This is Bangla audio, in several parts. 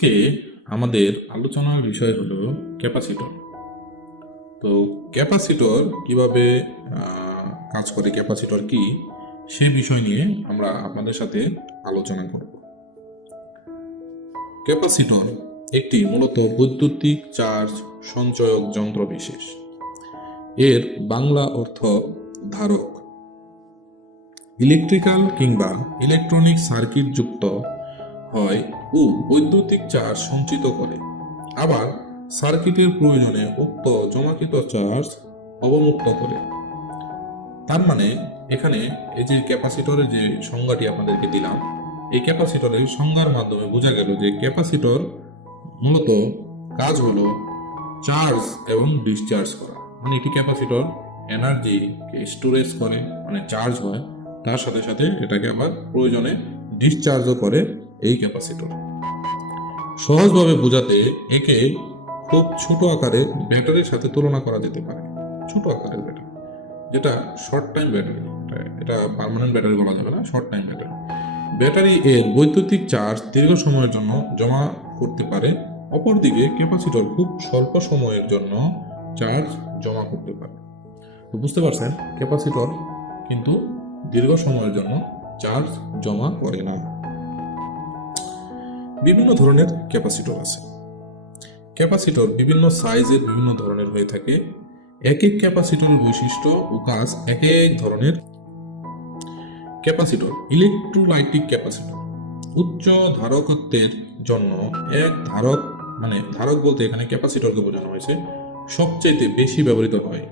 আজকে আমাদের আলোচনার বিষয় হলো ক্যাপাসিটর। তো ক্যাপাসিটর কিভাবে কাজ করে, ক্যাপাসিটর কি, সে বিষয় নিয়ে আমরা আপনাদের সাথে আলোচনা করব। ক্যাপাসিটর একটি মূলত বৈদ্যুতিক চার্জ সঞ্চয়ক যন্ত্র বিশেষ। এর বাংলা অর্থ ধারক। ইলেকট্রিক্যাল কিংবা ইলেকট্রনিক সার্কিট যুক্ত হয় ও বৈদ্যুতিক চার্জ সঞ্চিত করে। আবার সার্কিটের প্রয়োজনে উক্ত জমাকৃত চার্জ অবমুক্ত করে। তার মানে এখানে এই যে ক্যাপাসিটরের যে সংজ্ঞাটি আপনাদেরকে দিলাম, এই ক্যাপাসিটরের সংজ্ঞার মাধ্যমে বোঝা গেল যে ক্যাপাসিটর মূলত কাজ হলো চার্জ এবং ডিসচার্জ করা। মানে এটি ক্যাপাসিটর এনার্জিকে স্টোরেজ করে, মানে চার্জ হয়, তার সাথে সাথে এটাকে আবার প্রয়োজনে ডিসচার্জও করে এই ক্যাপাসিটর। সহজভাবে বোঝাতে একে খুব ছোট আকারে ব্যাটারির সাথে তুলনা করা যেতে পারে। ছোট আকারের ব্যাটারি, যেটা শর্ট টাইম ব্যাটারি, এটা পার্মানেন্ট ব্যাটারি বলা যাবে না, শর্ট টাইম ব্যাটারি। ব্যাটারি এর বৈদ্যুতিক চার্জ দীর্ঘ সময়ের জন্য জমা করতে পারে, অপরদিকে ক্যাপাসিটর খুব স্বল্প সময়ের জন্য চার্জ জমা করতে পারে। তো বুঝতে পারছেন, ক্যাপাসিটর কিন্তু দীর্ঘ সময়ের জন্য চার্জ জমা করে না। বিভিন্ন ধরনের ক্যাপাসিটর আছে। ক্যাপাসিটর বিভিন্ন সাইজের, বিভিন্ন ধরনের হয়ে থাকে। এক এক ক্যাপাসিটরের বৈশিষ্ট্য ও কাজ এক এক ধরনের। ক্যাপাসিটর ইলেকট্রোলাইটিক ক্যাপাসিটর উচ্চ ধারকত্বের জন্য এক ধারক, মানে ধারক বলতে এখানে ক্যাপাসিটরকে বোঝানো হয়েছে, সবচেয়ে বেশি ব্যবহৃত হয়।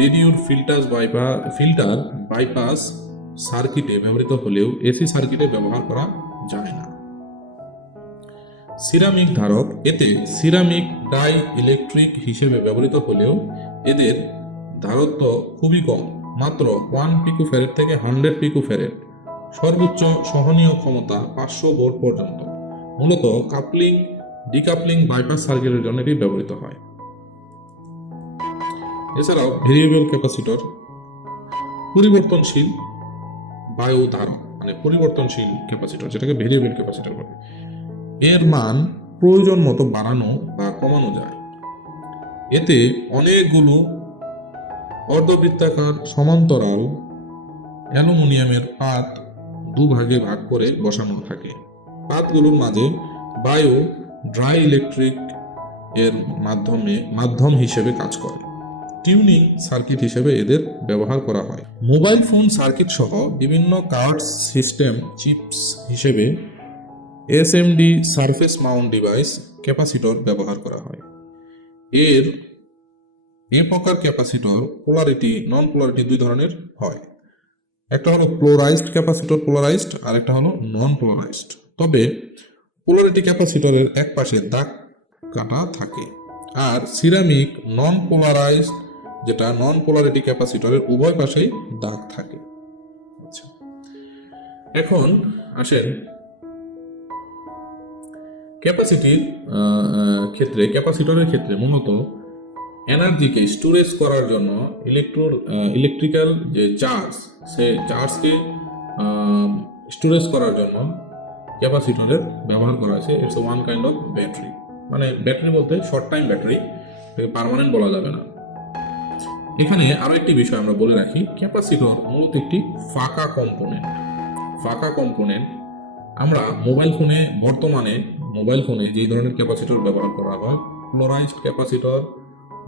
রেডিওর ফিল্টার বাইপাস সার্কিটে ব্যবহৃত হলেও এসি সার্কিটে ব্যবহার করা যায় না। সিরামিক ধারক, এতে সিরামিক ডাই ইলেকট্রিক হিসেবে ব্যবহৃত হলেও এদের ধারত্ব খুবই কম, মাত্র 1 পিকোফ্যারেড থেকে 100 পিকোফ্যারেড। সর্বোচ্চ সহনীয় ক্ষমতা 500 ভোল্ট পর্যন্ত। মূলত কাপলিং, ডিকাপলিং, বাইপাস সার্কিটের জন্য এটি ব্যবহৃত হয়। এছাড়াও ভেরিয়েবল ক্যাপাসিটর পরিবর্তনশীল বায়ু ধারক, মানে পরিবর্তনশীল ক্যাপাসিটর, যেটাকে ভেরিয়েবল ক্যাপাসিটর বলে। এর মান প্রয়োজন মতো বাড়ানো বা কমানো যায়। এতে অনেকগুলো অর্ধবৃত্তাকার সমান্তরাল অ্যালুমিনিয়ামের পাত দুভাগে ভাগ করে বসানো থাকে। পাতগুলোর মাঝে বায়ু ড্রাই ইলেকট্রিক এর মাধ্যম হিসেবে কাজ করে। টিউনিং সার্কিট হিসেবে এদের ব্যবহার করা হয়। মোবাইল ফোন সার্কিট সহ বিভিন্ন কার্ড সিস্টেম চিপস হিসেবে SMD surface Mount device capacitor ব্যবহার করা হয়। এ প্রকার ক্যাপাসিটর পোলারিটি, নন পোলারিটি দুই ধরনের হয়। একটা হলো পোলারাইজড ক্যাপাসিটর, পোলারাইজড, আর একটা হলো নন পোলারাইজড। তবে পোলারিটি ক্যাপাসিটরের এক পাশে দাগ কাটা থাকে, আর সিরামিক নন পোলারাইজড, যেটা নন পোলারিটি ক্যাপাসিটরের উভয় পাশেই দাগ থাকে। আচ্ছা, এখন আসেন ক্যাপাসিটরের ক্ষেত্রে মূলত এনার্জিকে স্টোরেজ করার জন্য ইলেকট্রিক্যাল যে চার্জ, সে চার্জকে স্টোরেজ করার জন্য ক্যাপাসিটরের ব্যবহার করা হয়েছে। It's one kind of battery, মানে ব্যাটারি বলতে শর্ট টাইম ব্যাটারি, পার্মানেন্ট বলা যাবে না। এখানে আরো একটি বিষয় আমরা বলে রাখি, ক্যাপাসিটর মূলত একটি ফাঁকা কম্পোনেন্ট। ফাঁকা কম্পোনেন্ট আমরা বর্তমানে মোবাইল ফোনে যে ধরনের ক্যাপাসিটর ব্যবহার করা হয়, পোলারাইজড ক্যাপাসিটর,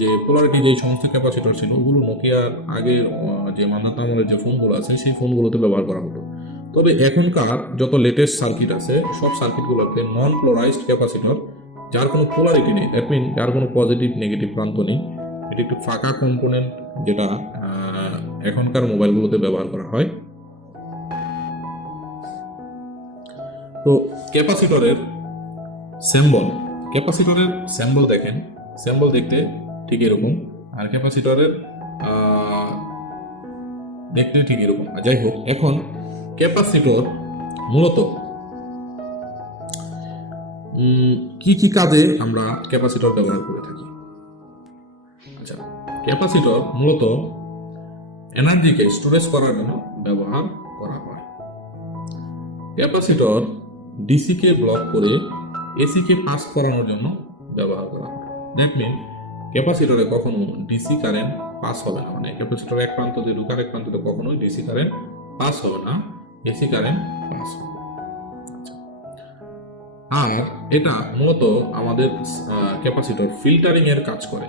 যে পোলারিটি যে সমস্ত ক্যাপাসিটর ছিল ওগুলো নোকিয়ার আগের যে মান্ধাতা আমলের যে ফোনগুলো আছে সেই ফোনগুলোতে ব্যবহার করা হতো। তবে এখনকার যত লেটেস্ট সার্কিট আছে সব সার্কিটগুলোতে নন পোলারাইজড ক্যাপাসিটর, যার কোনো পোলারিটি নেই, দ্যাট মিন যার কোনো পজিটিভ নেগেটিভ প্রান্ত নেই, এটি একটি ফাঁকা কম্পোনেন্ট, যেটা এখনকার মোবাইলগুলোতে ব্যবহার করা হয়। তো ক্যাপাসিটরের স্যাম্বল দেখেন, স্যাম্বল দেখতে ঠিক এরকম, আর ক্যাপাসিটরের দেখতে ঠিক এরকম। যাই হোক, এখন ক্যাপাসিটর মূলত কি কি কাজে আমরা ক্যাপাসিটর ব্যবহার করে থাকি। আচ্ছা, ক্যাপাসিটর মূলত এনার্জিকে স্টোরেজ করার জন্য ব্যবহার করা হয়। ক্যাপাসিটর ডিসিকে ব্লক করে এসিকে পাস করানোর জন্য ব্যবহার করা হয়। দ্যাট মিন ক্যাপাসিটরে কখনো ডিসি কারেন্ট পাস হবে না, মানে ক্যাপাসিটর এক প্রান্ত দিয়ে ঢুকার এক প্রান্ততে কখনোই ডিসি কারেন্ট পাস হবে না, এসি কারেন্ট পাস হবে। আর এটা মূলত আমাদের ক্যাপাসিটর ফিল্টারিং এর কাজ করে।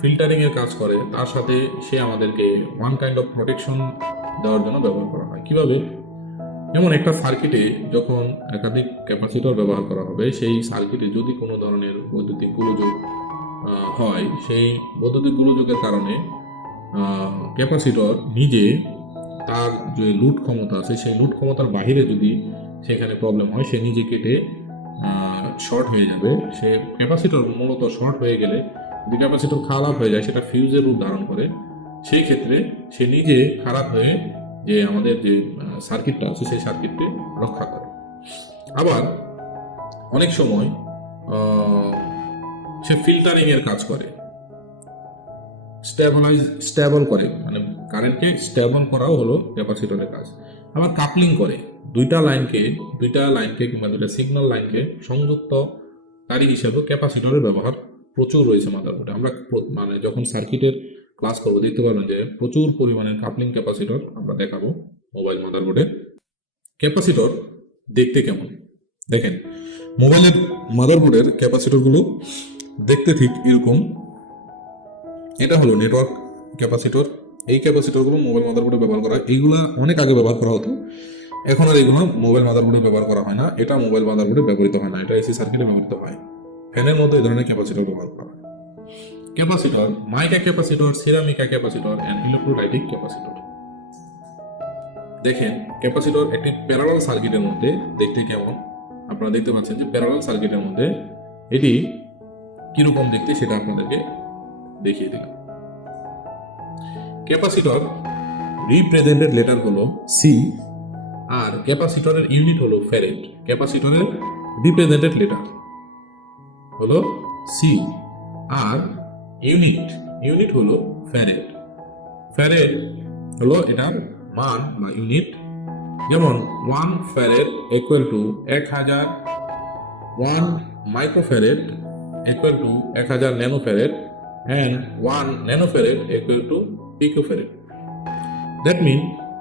ফিল্টারিং এর কাজ করে, তার সাথে সে আমাদেরকে ওয়ান কাইন্ড অফ প্রোটেকশন দেওয়ার জন্য ব্যবহার করা হয়। কিভাবে? যেমন একটা সার্কিটে যখন একাধিক ক্যাপাসিটর ব্যবহার করা হবে, সেই সার্কিটে যদি কোনো ধরনের বৈদ্যুতিক গোলযোগ হয়, সেই বৈদ্যুতিক গোলযোগের কারণে ক্যাপাসিটর নিজে তার যে লোড ক্ষমতা আছে সেই লোড ক্ষমতার বাহিরে যদি সেখানে প্রবলেম হয়, সে নিজে কেটে শর্ট হয়ে যাবে। সে ক্যাপাসিটর মূলত শর্ট হয়ে গেলে যদি ক্যাপাসিটর খারাপ হয়ে যায়, সেটা ফিউজের রূপ ধারণ করে, সেই ক্ষেত্রে সে নিজে খারাপ হয়ে যে আমাদের যে সার্কিটটা আছে সেই সার্কিটকে রক্ষা করে। আবার অনেক সময় সে ফিল্টারিং এর কাজ করে, স্টেবল করে, মানে কারেন্টকে স্টেবল করাও হলো ক্যাপাসিটরের কাজ। আবার কাপলিং করে, দুইটা লাইনকে কিংবা দুইটা সিগন্যাল লাইনকে সংযুক্তকারী হিসেবে ক্যাপাসিটরের ব্যবহার প্রচুর রয়েছে মাদারবোর্ডে। আমরা মানে যখন সার্কিটের ক্লাস করবো দেখতে পারবেন যে প্রচুর পরিমাণের কাপলিং ক্যাপাসিটর আমরা দেখাবো মোবাইল মাদারবোর্ডে। ক্যাপাসিটর দেখতে কেমন দেখেন, মোবাইলের মাদারবোর্ডের ক্যাপাসিটরগুলো দেখতে ঠিক এরকম। এটা হলো নেটওয়ার্ক ক্যাপাসিটর। এই ক্যাপাসিটরগুলো মোবাইল মাদারবোর্ডে ব্যবহার করা হয়। এইগুলা অনেক আগে ব্যবহার করা হতো, এখন আর এগুলো মোবাইল মাদারবোর্ডে ব্যবহার করা হয় না। এটা মোবাইল মাদারবোর্ডে ব্যবহৃত হয় না, এটা এসি সার্কিটে ব্যবহৃত হয়। ফ্যানের মধ্যে এই ধরনের ক্যাপাসিটর ব্যবহার করা হয়। Capacitor, mica capacitor, ceramic capacitor and electrolytic capacitor. দেখেন ক্যাপাসিটর একটি প্যারালাল সার্কিটের মধ্যে দেখতে কেমন। আপনারা দেখতে পাচ্ছেন যে প্যারালাল সার্কিটের মধ্যে এটি কিরকম দেখতে সেটা আপনাদেরকে দেখিয়ে দিলাম। ক্যাপাসিটর রিপ্রেজেন্টেড লেটার হলো সি, আর ক্যাপাসিটরের ইউনিট হলো ফ্যারেড। ক্যাপাসিটরের রিপ্রেজেন্টেড লেটার হলো সি, আর ইউনিট হলো ফ্যারেড। ফ্যারেড হলো এটার মান বা ইউনিট। যেমন 1 farad equal to 1000, 1 microfarad equal to 1000 nanofarad, and 1 nanofarad equal to picofarad. That mean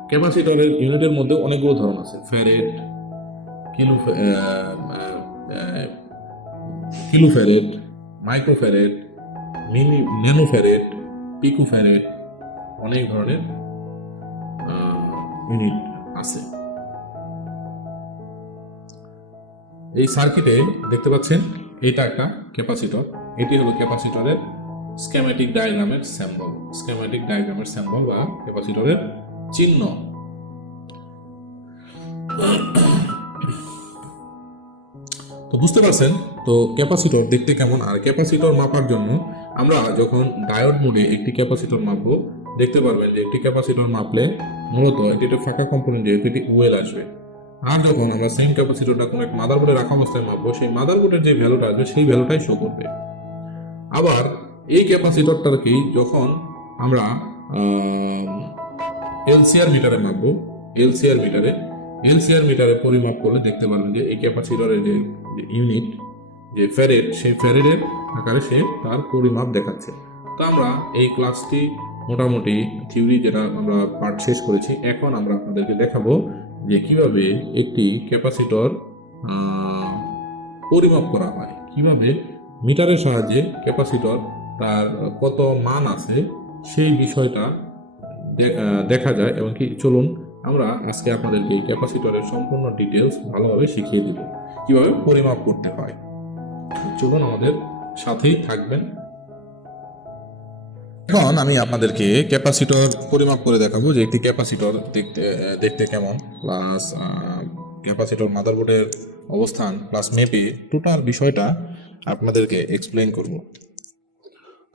ক্যাপাসিটরের ইউনিটের মধ্যে অনেকগুলো ধরন আছে, ফ্যারেড, কিলোফ্যারেড, মাইক্রোফ্যারেড, ন্যানোফ্যারেড, পিকোফ্যারেড, অনেক ধরনের ইউনিট আছে। এই সার্কিটে দেখতে পাচ্ছেন এটা একটা ক্যাপাসিটর। এটি হলো ক্যাপাসিটরের স্কেমেটিক ডায়াগ্রামের স্যাম্বল বা ক্যাপাসিটরের চিহ্ন। তো বুঝতে পারছেন তো ক্যাপাসিটর দেখতে কেমন। আর ক্যাপাসিটর মাপার জন্য আমরা যখন ডায়োড মোডে একটি ক্যাপাসিটর মাপবো, দেখতে পারবেন যে একটি ক্যাপাসিটর মাপলে মূলত এটি ফাঁকা কম্পোনেন্ট যেহেতু এটি ওয়েল আসবে। আর যখন আমরা সেম ক্যাপাসিটরটা কোনো এক মাদারবোর্ডে রাখা অবস্থায় মাপবো, সেই মাদারবোর্ডের যে ভ্যালুটা আসবে সেই ভ্যালুটাই শো করবে। আবার এই ক্যাপাসিটরটাকে যখন আমরা এলসিআর মিটারে মাপবো, এলসিআর মিটারে পরিমাপ করলে দেখতে পারবেন যে এই ক্যাপাসিটরের যে ইউনিট, যে ফ্যারেড, সেই ফ্যারেডের আকারে সে তার পরিমাপ দেখাচ্ছে। তো আমরা এই ক্লাসটি মোটামুটি থিওরি যেটা আমরা পার্ট শেষ করেছি, এখন আমরা আপনাদেরকে দেখাবো যে কিভাবে একটি ক্যাপাসিটর পরিমাপ করা হয়, কিভাবে মিটারের সাহায্যে ক্যাপাসিটর তার কত মান আছে সেই বিষয়টা দেখা যায়। এবং কি চলুন আমরা আজকে আপনাদেরকে ক্যাপাসিটরের সম্পূর্ণ ডিটেলস ভালোভাবে শিখিয়ে দেব, কিভাবে পরিমাপ করতে হয়। চলুন আমাদের সাথেই থাকবেন। এখন আমি আপনাদেরকে ক্যাপাসিটর পরিমাপ করে দেখাবো যে একটি ক্যাপাসিটর দেখতে কেমন, প্লাস ক্যাপাসিটর মাদারবোর্ডের অবস্থান, প্লাস মেপে টোটাল বিষয়টা আপনাদেরকে এক্সপ্লেইন করব।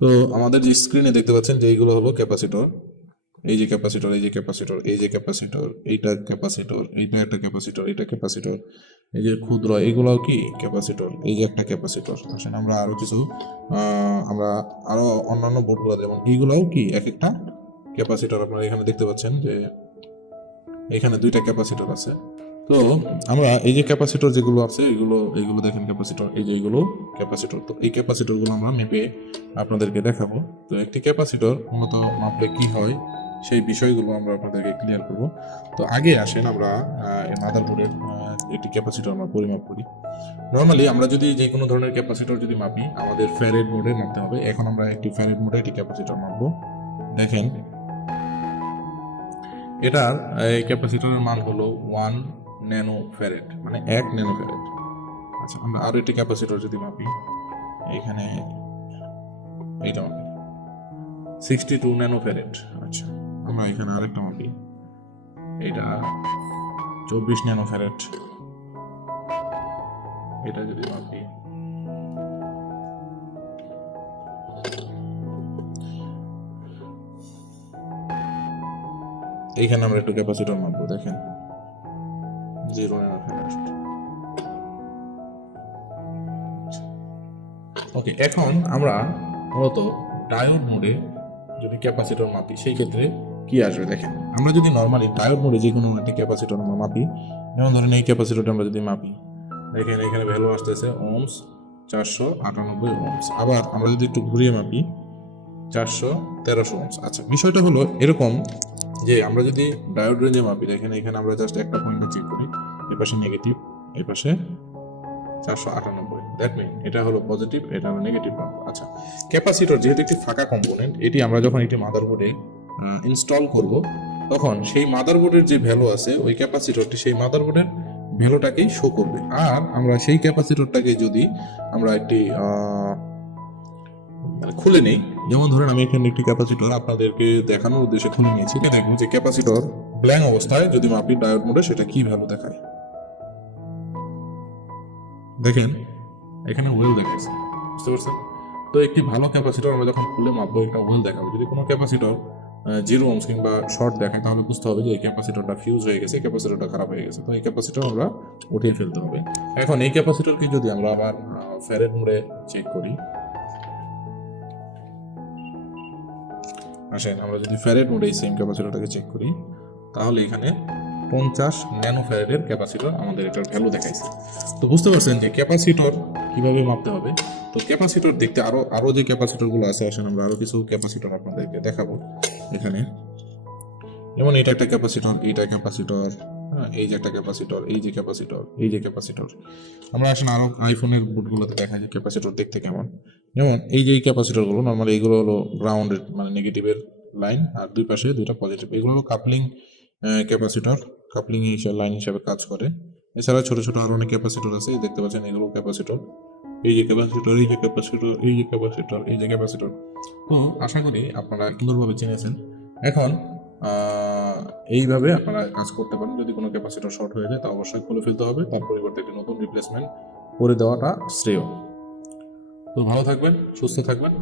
তো আমাদের যে স্ক্রিনে দেখতে পাচ্ছেন যে এইগুলো হলো ক্যাপাসিটর। এই যে ক্যাপাসিটর, এই যে ক্যাপাসিটর, এই যে ক্যাপাসিটর, এইটা ক্যাপাসিটর, এইটা একটা ক্যাপাসিটর, এইটা ক্যাপাসিটর, এই যে ক্ষুদ্র এগুলোও কি ক্যাপাসিটর, এই যে একটা ক্যাপাসিটর। আসেন আমরা আরো কিছু আমরা আরো অন্যান্য বোর্ডগুলো যেমন এইগুলাও কি এক একটা ক্যাপাসিটর। আপনারা এখানে দেখতে পাচ্ছেন যে এখানে দুইটা ক্যাপাসিটর আছে। তো তো আমরা এই যে ক্যাপাসিটর যেগুলো আছে এগুলো দেখেন ক্যাপাসিটর, এই যে এগুলো ক্যাপাসিটর। তো এই ক্যাপাসিটরগুলো আমরা মেপে আপনাদেরকে দেখাবো। তো একটি ক্যাপাসিটর মূলত মাপলে কি হয় সেই বিষয়গুলো আমরা আপনাদেরকে ক্লিয়ার করব। তো আগে আসেন আমরা এই মাদারবোর্ডের একটি ক্যাপাসিটর আমরা পরিমাপ করি। নর্মালি আমরা যদি যে কোনো ধরনের ক্যাপাসিটর যদি মাপি আমাদের ফ্যারেড মোডে মাপতে হবে। এখন আমরা একটি ফ্যারেড মোডে একটি ক্যাপাসিটর মাপবো। দেখেন এটার এই ক্যাপাসিটরের মান হলো 1 ন্যানো ফ্যারেড, মানে 1 ন্যানো ফ্যারেড। আচ্ছা, আমরা আরো একটি ক্যাপাসিটর যদি মাপি, এখানে এইটা মাপি 62 ন্যানো ফ্যারেড। আচ্ছা, আমরা এখানে আরেকটা মাপি, এটা 24 ন্যানো ফ্যারেড। এটা যদি মাপি এইখানে আমরা একটু ক্যাপাসিটর মাপবো। দেখেন 0 ন্যানো ফ্যারেড। ওকে, এখন আমরা মূলত ডায়োড মোডে যদি ক্যাপাসিটর মাপি সেই ক্ষেত্রে কি আসবে দেখেন। আমরা যদি নর্মালি ডায়োড মোডে যে কোনো একটি ক্যাপাসিটর আমরা মাপি, যেমন ধরেন এই ক্যাপাসিটরটা আমরা যদি মাপি, দেখেন এখানে ভ্যালু আসতেছে ওহমস 498 ওহমস। আবার আমরা যদি একটু ঘুরিয়ে মাপি 1300 ওহমস। আচ্ছা, বিষয়টা হলো এরকম যে আমরা যদি ডায়োড রেঞ্জে মাপি, দেখেন এখানে আমরা জাস্ট একটা পয়েন্টে চেক করি, এই পাশে নেগেটিভ, এই পাশে 498, দ্যাট মিন এটা হলো পজিটিভ, এটা হলো নেগেটিভ প্রান্ত। আচ্ছা, ক্যাপাসিটর যেহেতু একটি ফাঁকা কম্পোনেন্ট, এটি আমরা যখন একটি মাদারবোর্ডে ইনস্টল করব তখন সেই মাদারবোর্ডের যে ভ্যালু আছে ওই ক্যাপাসিটরটি সেই মাদারবোর্ডের ভ্যালুটাকেই শো করবে। আর আমরা সেই ক্যাপাসিটরটাকে যদি আমরা একটি খুলে নেই, যেমন ধরেন আমি এখানে একটি ক্যাপাসিটর আপনাদেরকে দেখানোর উদ্দেশ্যে খুলে নিয়েছি, দেখবো যে ক্যাপাসিটর ব্ল্যাঙ্ক অবস্থায় যদি মাপি ডায়োড মোডে সেটা কি ভ্যালু দেখায়। দেখেন এখানে ওয়েল দেখাচ্ছে, বুঝতে পারছেন? তো একটি ভালো ক্যাপাসিটর আমরা যখন খুলে মাপবো একটা ওয়েল দেখাবো। যদি কোনো ক্যাপাসিটর 0 ওহমস কিংবা শর্ট দেখায় তাহলে বুঝতে হবে যে এই ক্যাপাসিটরটা ফিউজ হয়ে গেছে, ক্যাপাসিটরটা খারাপ হয়ে গেছে। তো এই ক্যাপাসিটর আমরা উঠিয়ে ফেলতে হবে। এখন এই ক্যাপাসিটরকে যদি আমরা আবার ফ্যারেড মোডে চেক করি, আসেন আমরা যদি ফ্যারেড মোডে এই সেম ক্যাপাসিটরটাকে চেক করি, তাহলে এখানে 50 ন্যানো ফ্যারেডের ক্যাপাসিটর আমাদের এটার ভ্যালু দেখাইছে। তো বুঝতে পারছেন যে ক্যাপাসিটর কিভাবে মাপতে হবে। তো ক্যাপাসিটর দেখতে আরো যে ক্যাপাসিটরগুলো আছে, আসেন আমরা আরো কিছু ক্যাপাসিটর আপনাদেরকে দেখাবো। এখানে যেমন এটা একটা ক্যাপাসিটর, এইটা ক্যাপাসিটর, এই যে একটা ক্যাপাসিটর, এই যে ক্যাপাসিটর, এই যে ক্যাপাসিটর। আমরা আসেন আরো আইফোনের বোর্ডগুলোতে দেখা যায় ক্যাপাসিটর দেখতে কেমন। যেমন এই যে ক্যাপাসিটরগুলো নর্মালি এইগুলো হলো গ্রাউন্ডের মানে নেগেটিভের লাইন, আর দুই পাশে দুইটা পজিটিভ। এগুলো হলো কাপলিং ক্যাপাসিটর, কাপলিং লাইন হিসাবে কাজ করে। এছাড়া ছোট ছোট আরো অনেক ক্যাপাসিটর আছে, দেখতে পাচ্ছেন এগুলো ক্যাপাসিটর, এই যে ক্যাপাসিটর, এই যে ক্যাপাসিটর, এই যে ক্যাপাসিটর, এই যে ক্যাপাসিটর। তো আশা করি আপনারা সুন্দরভাবে চিনেছেন। এখন এইভাবে আপনারা কাজ করতে পারেন। যদি কোনো ক্যাপাসিটর শর্ট হয়ে যায় তা অবশ্যই খুলে ফেলতে হবে, তার পরিবর্তে একটি নতুন রিপ্লেসমেন্ট করে দেওয়াটা শ্রেয়। তো ভালো থাকবেন, সুস্থ থাকবেন।